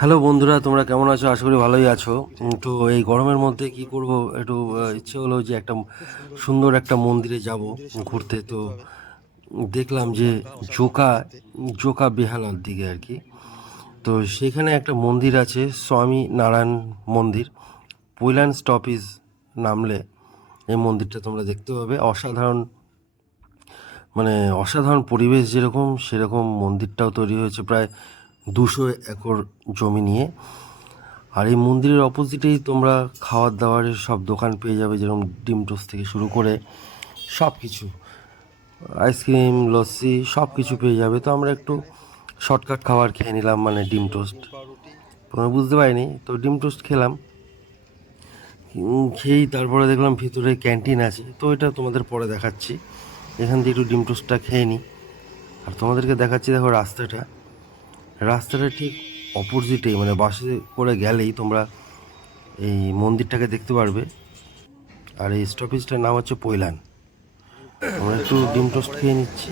Hello বন্ধুরা, তোমরা কেমন আছো? আশা করি ভালোই আছো। তো এই গরমের মধ্যে কি করব, একটু ইচ্ছে হলো যে একটা সুন্দর একটা মন্দিরে যাব ঘুরতে। তো দেখলাম যে জোকা জোকা বেহালার দিকে আর কি। তো সেখানে একটা মন্দির আছে, স্বামী নারায়ণ মন্দির। পৈলান স্টপিজ নামলে এই মন্দিরটা তোমরা দেখতে পাবে। অসাধারণ, মানে অসাধারণ পরিবেশ যেরকম সেরকম মন্দিরটাও তৈরি হয়েছে প্রায় 200 একর জমি নিয়ে। আর এই মন্দিরের অপোজিটেই তোমরা খাবার দাবারের সব দোকান পেয়ে যাবে, যেরকম ডিম টোস্ট থেকে শুরু করে সব কিছু, আইসক্রিম, লস্যি সব কিছু পেয়ে যাবে। তো আমরা একটু শর্টকাট খাবার খেয়ে নিলাম, মানে ডিম টোস্ট। তোমরা বুঝতে পারিনি, তো ডিম টোস্ট খেলাম। খেয়েই তারপরে দেখলাম ভিতরে ক্যান্টিন আছে, তো এটা তোমাদের পরে দেখাচ্ছি। এখান থেকে একটু ডিম টোস্টটা খেয়ে নিই। আর তোমাদেরকে দেখাচ্ছি, দেখো রাস্তাটা রাস্তাটা ঠিক অপোজিটেই, মানে বাসে করে গেলেই তোমরা এই মন্দিরটাকে দেখতে পারবে। আর এই স্টপেজটার নাম হচ্ছে পৈলান। আমরা একটু ডিম টোস্ট খেয়ে নিচ্ছি,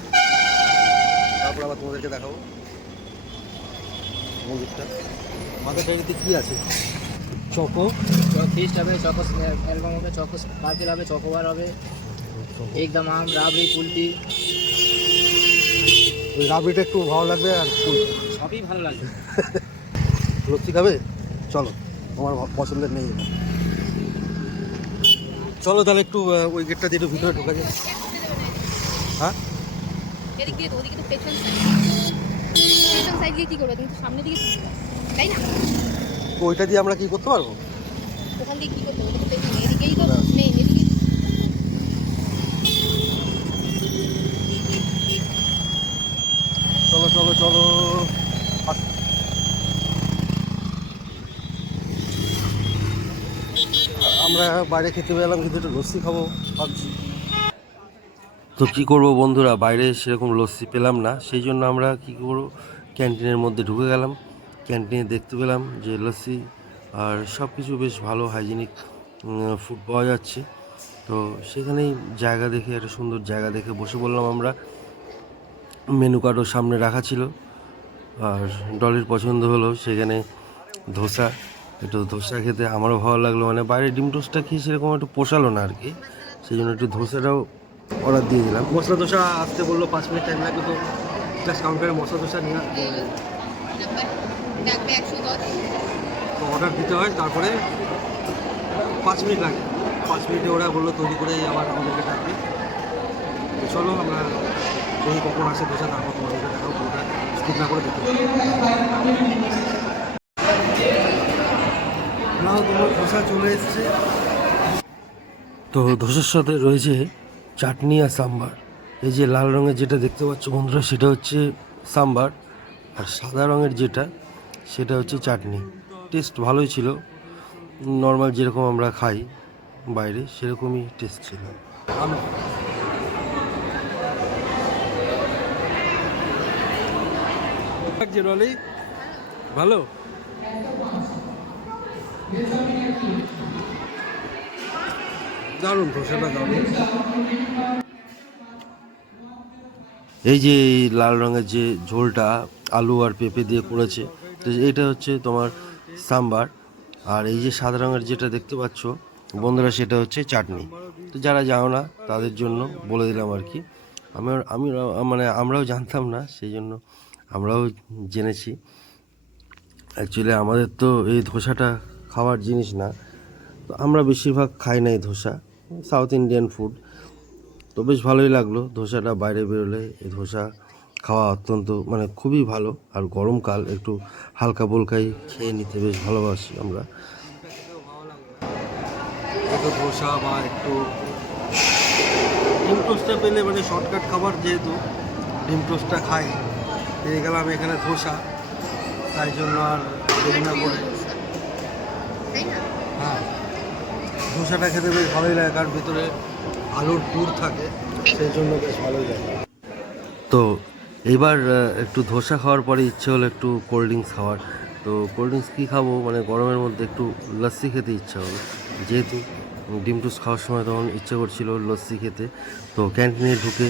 তারপর আবার তোমাদেরকে দেখাবো মন্দিরটা। আমাদের ডায়েরিতে কী আছে? চকো ফিস্ট হবে, চকো অ্যালবাম হবে, চকো স্পার্কেল হবে, চকোবার হবে, একদম আম, রাবড়ি, কুলফি। ওই রাবড়িটা একটু ভালো লাগবে, আর সবই ভালো লাগবে। লস্যি খাবে? চলো, আমার পছন্দের নেই এটা। চলো তাহলে একটু ওই গেটটা দিয়ে একটু ভিতরে ঢোকা যায়। হ্যাঁ, এদিক দিয়ে তো, ওদিকে তো পেছন সাইড দিয়ে কি করবে? তুমি তো সামনের দিকে থাকবে, তাই না? ওইটা দিয়ে আমরা কি করতে পারবো? ওখান দিয়ে কি করতে হবে? ওটা তো পেছনে, এদিকেই তো মেইন, এদিকে। চলো চলো চলো, আমরা বাইরে খেতে পেলাম, কিন্তু একটু লস্যি খাবো ভাবছি। তো কী করবো বন্ধুরা, বাইরে সেরকম লস্যি পেলাম না, সেই জন্য আমরা কী করবো, ক্যান্টিনের মধ্যে ঢুকে গেলাম। ক্যান্টিনে দেখতে পেলাম যে লস্যি আর সব কিছু বেশ ভালো হাইজিনিক ফুড পাওয়া যাচ্ছে। তো সেখানেই জায়গা দেখে, একটা সুন্দর জায়গা দেখে বসে বললাম আমরা। মেনু কার্ডও সামনে রাখা ছিল, আর ডলির পছন্দ হলো সেখানে ধোসা। একটু ধোসা খেতে আমারও ভালো লাগলো, মানে বাইরে ডিম টোস্টটা খেয়ে সেরকম একটু পোষালো না আর কি, সেই জন্য একটু ধোসাটাও অর্ডার দিয়ে দিলাম। মশলা ধোসা আসতে বললো 5 মিনিট টাইম লাগবে, তো ক্লাস কাউন্টারে মশলা ধোসা নিয়ে নাম্বার ডাকবে 110। তো অর্ডার দিতে হয়, তারপরে 5 মিনিট লাগে। 5 মিনিটে ওরা বললো তৈরি করে আবার আমাদেরকে ডাকবে। তো চলো আমরা দেখি কখন আসে ধোসা, তারপর তোমাদেরকে দেখাও, পুরোটা স্কিপ না করে দেখতে পাবো। নাও, তোমার ধোসা চলে এসছে। তো ধোসার সাথে রয়েছে চাটনি আর সাম্বার। এই যে লাল রঙের যেটা দেখতে পাচ্ছ বন্ধুরা, সেটা হচ্ছে সাম্বার, আর সাদা রঙের যেটা সেটা হচ্ছে চাটনি। টেস্ট ভালোই ছিল, নর্মাল যেরকম আমরা খাই বাইরে সেরকমই টেস্ট ছিল। ভালো, দারুণ ধোসাটা, দারুণ। এই যে লাল রঙের যে ঝোলটা আলু আর পেঁপে দিয়ে করেছে, তো এটা হচ্ছে তোমার সাম্বার। আর এই যে সাদা রঙের যেটা দেখতে পাচ্ছ বন্ধুরা, সেটা হচ্ছে চাটনি। তো যারা জানো না তাদের জন্য বলে দিলাম আর কি। আমি আমি মানে আমরাও জানতাম না, সেই জন্য আমরাও জেনেছি। অ্যাকচুয়ালি আমাদের তো এই ধোসাটা খাওয়ার জিনিস না, তো আমরা বেশিরভাগ খাই না এই ধোসা, সাউথ ইন্ডিয়ান ফুড। তো বেশ ভালোই লাগলো ধোসাটা, বাইরে বেরোলে এই ধোসা খাওয়া অত্যন্ত, মানে খুবই ভালো। আর গরমকাল একটু হালকা ফুলকাই খেয়ে নিতে বেশ ভালোবাসি আমরা। একটু ধোসা বা একটু ডিম টোস্টটা পেলে, মানে শর্টকাট খাবার যেহেতু ডিম টোস্টটা খাই, পেয়ে গেলাম এখানে ধোসা, তাই জন্য আর দেরি না করে। তাই না? হ্যাঁ, ধোসাটা খেতে বেশ ভালোই লাগে, কারণ ভিতরে আলুর পুর থাকে, সেই জন্য বেশ ভালোই লাগে। তো এবার একটু ধোসা খাওয়ার পরে ইচ্ছে হলো একটু কোল্ড ড্রিঙ্কস খাওয়ার। তো কোল্ড ড্রিঙ্কস কী খাবো, মানে গরমের মধ্যে একটু লস্যি খেতে ইচ্ছা হলো, যেহেতু ডিম টোস্ট খাওয়ার সময় তখন ইচ্ছে করছিল লস্যি খেতে। তো ক্যান্টিনে ঢুকে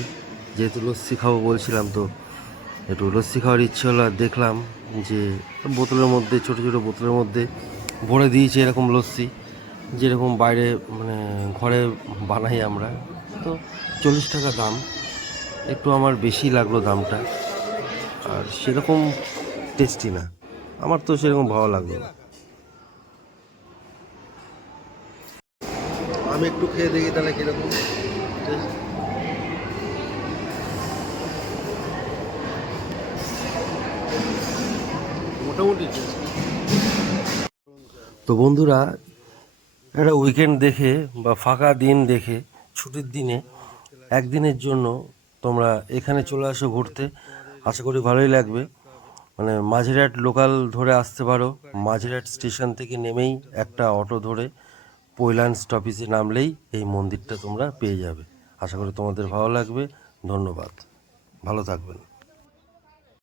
যেহেতু লস্যি খাবো বলছিলাম, তো একটু লস্যি খাওয়ার ইচ্ছে হলো, আর দেখলাম যে বোতলের মধ্যে, ছোটো ছোটো বোতলের মধ্যে ভরে দিয়েছে এরকম লস্যি, যেরকম বাইরে মানে ঘরে বানাই আমরা। তো 40 টাকা দাম, একটু আমার বেশি লাগলো দামটা, আর সেরকম টেস্টি না, আমার তো সেরকম ভালো লাগলো না। আমি একটু খেয়ে দেখি তাহলে কিরকম taste। মোটামুটি taste। তো বন্ধুরা, একটা উইকেন্ড দেখে বা ফাঁকা দিন দেখে, ছুটির দিনে একদিনের জন্য তোমরা এখানে চলে আসো ঘুরতে, আশা করি ভালোই লাগবে। মানে মাঝেরহাট লোকাল ধরে আসতে পারো, মাঝেরহাট স্টেশন থেকে নেমেই একটা অটো ধরে পৈলান স্টপেজে নামলেই এই মন্দিরটা তোমরা পেয়ে যাবে। আশা করি তোমাদের ভালো লাগবে। ধন্যবাদ, ভালো থাকবেন।